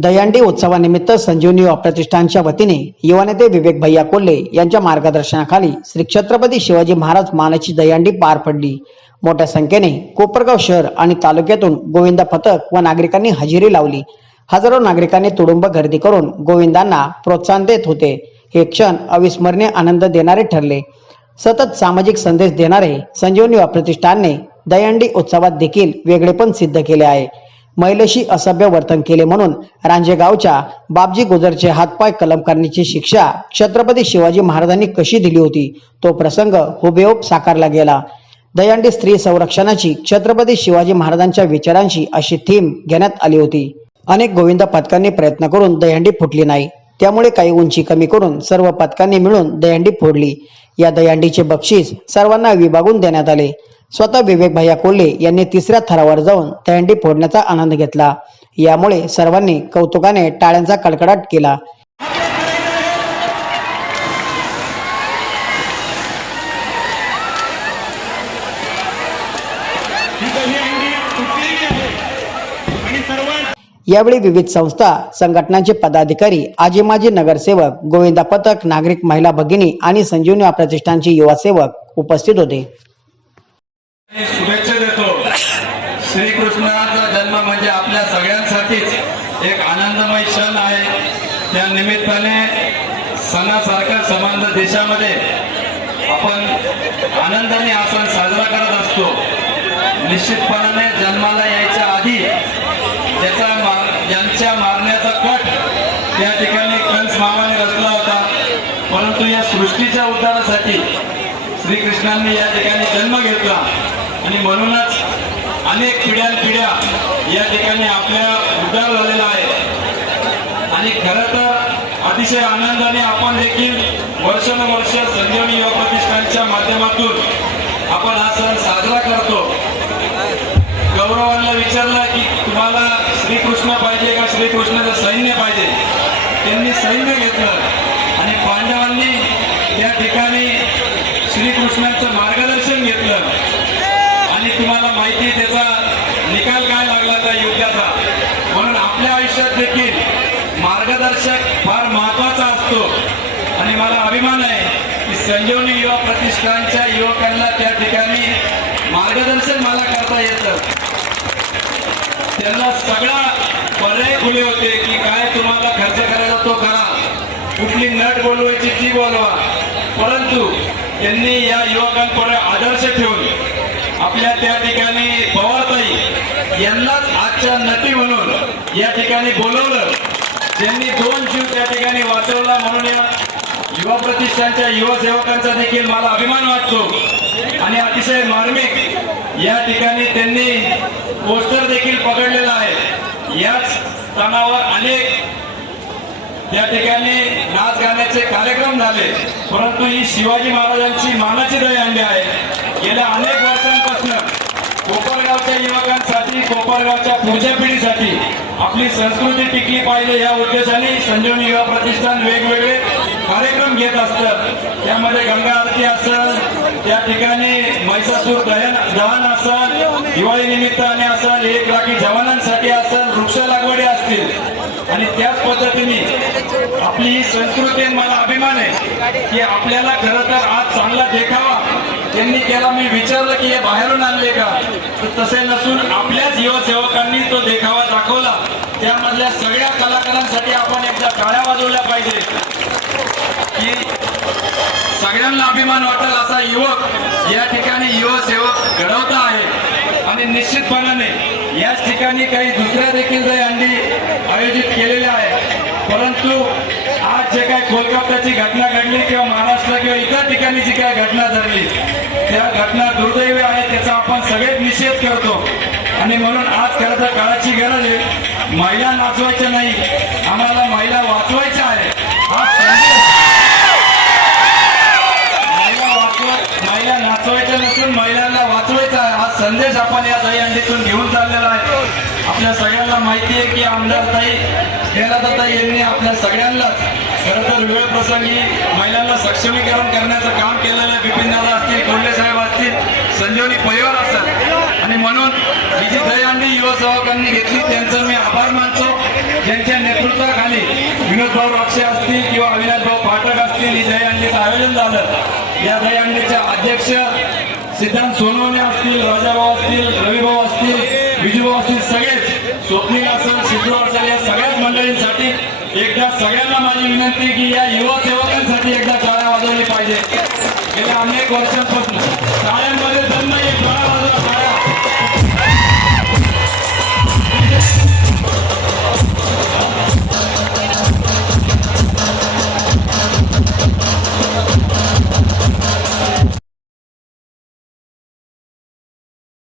दहीहंडी उत्सवानिमित्त संजीवनी युवा प्रतिष्ठानच्या वतीने युवा नेते विवेक भैया कोल्हे यांच्या मार्गदर्शनाखाली श्री छत्रपती शिवाजी महाराज मानाची दहीहंडी पार पडली. मोठ्या संख्येने कोपरगाव शहर आणि तालुक्यातून गोविंद पथक व नागरिकांनी हजेरी लावली. हजारो नागरिकांनी तुडुंब गर्दी करून गोविंदांना प्रोत्साहन देत होते. हे क्षण अविस्मरणीय आनंद देणारे ठरले. सतत सामाजिक संदेश देणारे संजीवनी युवा प्रतिष्ठानने दहीहंडी उत्सवात देखील वेगळेपण सिद्ध केले आहे. महिलेशी असभ्य वर्तन केले म्हणून रांजेगावच्या बाबजी गुजरचे हातपाय कलम करण्याची शिक्षा छत्रपती शिवाजी महाराजांनी कशी दिली होती? तो प्रसंग हुबेहूब साकारला गेला. दहीहंडी स्त्री संरक्षणाची छत्रपती शिवाजी महाराजांच्या विचारांची अशी थीम घेण्यात आली होती. अनेक गोविंद पथकांनी प्रयत्न करून दहीहंडी फुटली नाही. त्यामुळे काही उंची कमी करून सर्व पथकांनी मिळून दहीहंडी फोडली. या दहीहंडीचे बक्षीस सर्वांना विभागून देण्यात आले. स्वतः विवेक भैया कोल्हे यांनी तिसऱ्या थरावर जाऊन तळंडी फोडण्याचा आनंद घेतला. यामुळे सर्वांनी कौतुकाने टाळ्यांचा कडकडाट केला. यावेळी विविध संस्था संघटनांचे पदाधिकारी आजी माजी नगरसेवक गोविंदा पथक नागरिक महिला भगिनी आणि संजीवनी प्रतिष्ठानचे युवा सेवक उपस्थित होते. शुभेच्छा देतो. श्रीकृष्णाचा जन्म म्हणजे आपल्या सगळ्यांसाठीच. एक आनंदमय क्षण आहे. त्या निमित्ताने सणासारख्या संबंध देशामध्ये आपण आनंदाने हा सण साजरा करत असतो. निश्चितपणाने जन्माला यायच्या आधी ज्याचा मार ज्यांच्या मारण्याचा कट त्या ठिकाणी कंस मामाने रचला होता. परंतु या सृष्टीच्या उद्धारासाठी श्रीकृष्णांनी या ठिकाणी जन्म घेतला. आणि म्हणूनच अनेक पिढ्यानपिढ्या या ठिकाणी आपल्या उद्धार झालेला आहे. आणि खरं तर अतिशय आनंदाने आपण देखील वर्षानुवर्ष संजीवनी युवा प्रतिष्ठानच्या माध्यमातून आपण हा सण साजरा करतो. गौरवांना विचारलं की तुम्हाला श्रीकृष्ण पाहिजे का श्रीकृष्णाचं सैन्य पाहिजे? त्यांनी सैन्य घेतलं आणि पांडवांनी त्या ठिकाणी श्रीकृष्णाचं मार्गदर्शन घेतलं आणि तुम्हाला माहिती त्याचा निकाल काय लागला त्या युद्धाचा? म्हणून आपल्या आयुष्यात देखील मार्गदर्शक फार महत्त्वाचा असतो. आणि मला अभिमान आहे की संजीवनी युवा प्रतिष्ठानच्या युवकांना त्या ठिकाणी मार्गदर्शन मला करता येतं. त्यांना सगळा पर्याय खुले होते की काय तुम्हाला खर्च करायचा तो करा. कुठली नट बोलवायची ती बोलवा. परंतु त्यांनी या युवकांपुढे आदर्श ठेवून आपल्या त्या ठिकाणी पवारताई यांनाच आजच्या नटी म्हणून या ठिकाणी बोलवलं. त्यांनी दोन जीव त्या ठिकाणी वाचवला म्हणून या युवा प्रतिष्ठानच्या युवा सेवकांचा देखील मला अभिमान वाटतो. आणि अतिशय मार्मिक या ठिकाणी त्यांनी पोस्टर देखील पकडलेला आहे. याच स्थानावर अनेक या ठिकाणी नाच गाण्याचे कार्यक्रम झाले. परंतु ही शिवाजी महाराजांची मानाची दहीहंडी आहे. गेल्या अनेक वर्ष कोपरगावच्या युवकांसाठी कोपरगावच्या पुढच्या पिढीसाठी आपली संस्कृती टिकली पाहिजे या उद्देशाने संजीवनी युवा प्रतिष्ठान वेगवेगळे कार्यक्रम घेत असतात. त्यामध्ये गंगा आरती असेल त्या ठिकाणी मैसासूर दहन दहन असेल दिवाळी निमित्ताने असेल एक लाखी जवानांसाठी असेल वृक्ष लागवडी असतील. आणि त्याच पद्धतीने आपली ही संस्कृती आणि मला अभिमान आहे की आपल्याला खरं तर आज चांगला देखावा त्यांनी त्याला मी विचारलं की हे बाहेरून आणले का? तर तसे नसून आपल्याच युवसेवकांनी तो देखावा दाखवला. त्यामधल्या सगळ्या कलाकारांसाठी आपण एकदा टाळ्या वाजवल्या पाहिजे. की सगळ्यांना अभिमान वाटेल असा युवक या ठिकाणी युवसेवक घडवता आहे. आणि निश्चितपणाने याच ठिकाणी काही दुसऱ्या देखील अंडी आयोजित केलेल्या आहेत. परंतु आज जे काही कोलकात्याची घटना घडली किंवा महाराष्ट्र किंवा इतर ठिकाणी जी काही घटना घडली त्या घटना दुर्दैवी आहे त्याचा आपण सगळेच निषेध करतो. आणि म्हणून आज खरं तर काळाची गरज आहे. महिला नाचवायच्या नाही आम्हाला महिला वाचवायच्या आहे हा महिला वाचव महिला नाचवायच्या नसून महिलांना वाचवायचा आहे. हा संदेश आपण या दहीहंडीतून घेऊन चाललेला आहे. आपल्या सगळ्यांना माहिती आहे की आमदार ताई ताई यांनी आपल्या सगळ्यांनाच खरं तर वेळ प्रसंगी सक्षमीकरण करण्याचं काम केलेलं आहे बिपिन दादा असतील कोल्हे साहेब असतील संजीवनी परिवार असतात. आणि म्हणून ही जी दहीहंडी युवा सेवकांनी घेतली. त्यांचं मी आभार मानतो. ज्यांच्या नेतृत्वाखाली विनोद भाऊ रक्षे असतील किंवा अविनाशभाऊ पाठक असतील ही दहीहंडीचं आयोजन झालं. या दहीहंडीच्या अध्यक्ष सिद्धांत सोनवणे असतील राजाभाऊ असतील रविभाऊ असतील विजूभाऊ असतील सगळेच स्वप्नील असेल सिद्धू असेल या सगळ्याच मंडळींसाठी एकदा सगळ्यांना माझी विनंती की या युवा सेवकांसाठी एकदा टाळ्या वाजवली पाहिजे